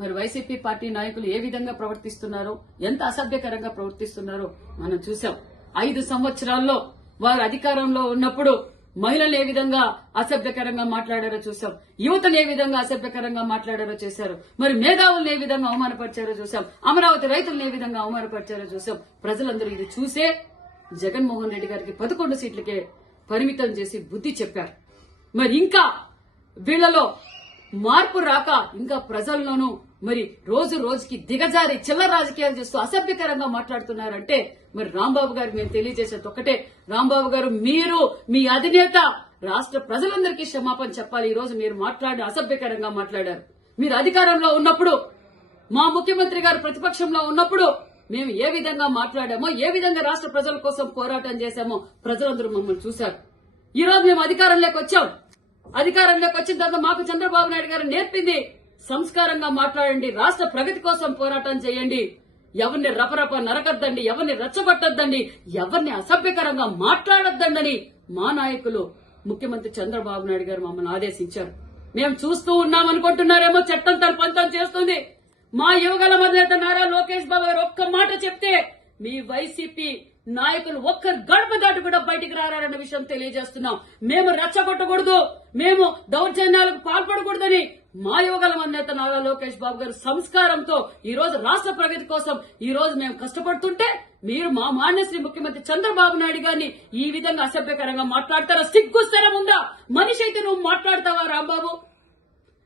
మరి YCP party నాయకులు ఏ విధంగా ప్రవర్తిస్తున్నారో, ఎంత అసభ్యకరంగా ప్రవర్తిస్తున్నారో మనం చూసాం. 5 సంవత్సరాల్లో వారు అధికారంలో ఉన్నప్పుడు మహిళలు ఏ విధంగా అసభ్యకరంగా మాట్లాడారో చూసాం. యువతను ఏ విధంగా అసభ్యకరంగా మాట్లాడారో చేశారు. మరి మేధావులను ఏ విధంగా అవమానపరిచారో చూసాం. అమరావతి రైతులను ఏ విధంగా అవమానపరిచారో చూసాం. ప్రజలందరూ ఇది చూసే జగన్మోహన్ రెడ్డి గారికి 11 సీట్లకే పరిమితం చేసి బుద్ధి చెప్పారు. మరి ఇంకా వీళ్లలో మార్పు రాక ఇంకా ప్రజల్లోనూ మరి రోజు రోజుకి దిగజారి చిల్లర రాజకీయాలు చేస్తూ అసభ్యకరంగా మాట్లాడుతున్నారంటే మరి రాంబాబు గారికి మేము తెలియజేసేది ఒకటే, రాంబాబు గారు మీరు మీ అధినేత రాష్ట్ర ప్రజలందరికీ క్షమాపణ చెప్పాలి. ఈ రోజు మీరు అసభ్యకరంగా మాట్లాడారు. మీరు అధికారంలో ఉన్నప్పుడు, మా ముఖ్యమంత్రి గారు ప్రతిపక్షంలో ఉన్నప్పుడు మేము ఏ విధంగా మాట్లాడామో, ఏ విధంగా రాష్ట్ర ప్రజల కోసం పోరాటం చేశామో ప్రజలందరూ మమ్మల్ని చూశారు. ఈ రోజు మేము అధికారంలోకి వచ్చాం. అధికారంలోకి వచ్చిన తర్వాత మాకు చంద్రబాబు నాయుడు గారు నేర్పింది సంస్కారంగా మాట్లాడండి, రాష్ట్ర ప్రగతి కోసం పోరాటం చేయండి, ఎవరిని రపరప నరకద్దండి, ఎవరిని రెచ్చగొట్టద్దండి, ఎవరిని అసభ్యకరంగా మాట్లాడొద్దండని మా నాయకులు ముఖ్యమంత్రి చంద్రబాబు నాయుడు గారు మమ్మల్ని ఆదేశించారు. మేము చూస్తూ ఉన్నామనుకుంటున్నారేమో, చట్టం తన పంతం చేస్తుంది. మా యువగల అధినేత నారా లోకేష్ బాబు గారు ఒక్క మాట చెప్తే మీ వైసీపీ నాయకులు ఒక్క గడప దాటి కూడా బయటికి రారన్న విషయం తెలియజేస్తున్నాం. మేము రెచ్చగొట్టకూడదు, మేము దౌర్జన్యాలకు పాల్పడకూడదని మా యువగల అధినేత నారా లోకేష్ బాబు గారు సంస్కారంతో ఈ రోజు రాష్ట్ర ప్రగతి కోసం ఈ రోజు మేము కష్టపడుతుంటే మీరు మా మాన్యశ్రీ ముఖ్యమంత్రి చంద్రబాబు నాయుడు గారిని ఈ విధంగా అసభ్యకరంగా మాట్లాడతారా? సిగ్గుస్తరం ఉందా? మనిషి అయితే నువ్వు మాట్లాడతావా రాంబాబు?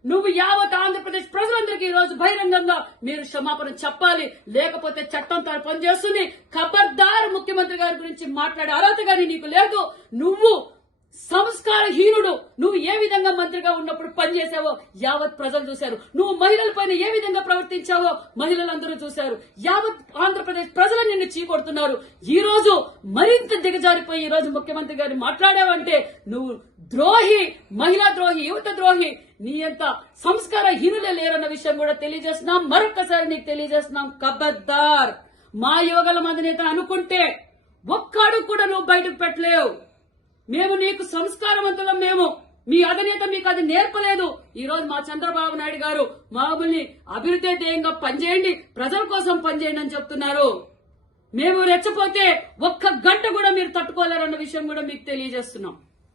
నువ్వు యావత్ ఆంధ్రప్రదేశ్ ప్రజలందరికీ ఈ రోజు బహిరంగంగా మీరు క్షమాపణ చెప్పాలి, లేకపోతే చట్టం తన పనిచేస్తుంది. ఖబర్దార్ ముఖ్యమంత్రి గారి గురించి మాట్లాడే అర్హత గాని నీకు లేదు. నువ్వు సంస్కారహీనుడు. నువ్వు ఏ విధంగా మంత్రిగా ఉన్నప్పుడు పనిచేశావో యావత్ ప్రజలు చూశారు. నువ్వు మహిళలపైన ఏ విధంగా ప్రవర్తించావో మహిళలందరూ చూశారు. యావత్ ఆంధ్రప్రదేశ్ ప్రజలు నిన్ను చీకొడుతున్నారు. ఈ రోజు మరింత దిగజారిపోయి ఈ రోజు ముఖ్యమంత్రి గారిని మాట్లాడావంటే నువ్వు ద్రోహి, మహిళా ద్రోహి, యువత ద్రోహి. నీ అంత సంస్కారహీనులే లేరన్న విషయం కూడా తెలియజేస్తున్నాం. మరొక్కసారి నీకు తెలియజేస్తున్నాం, ఖబర్దార్. మా యువగల అధినేత అనుకుంటే ఒక్కడు కూడా నువ్వు బయటకు పెట్టలేవు. మేము నీకు సంస్కారవంతులం. మేము మీ అధినేత మీకు అది నేర్పలేదు. ఈ రోజు మా చంద్రబాబు నాయుడు గారు మమ్మల్ని అభివృద్ధి ధ్యేయంగా పనిచేయండి, ప్రజల కోసం పనిచేయండి అని చెప్తున్నారు. మేము రెచ్చపోతే ఒక్క గంట కూడా మీరు తట్టుకోలేరన్న విషయం కూడా మీకు తెలియజేస్తున్నాం.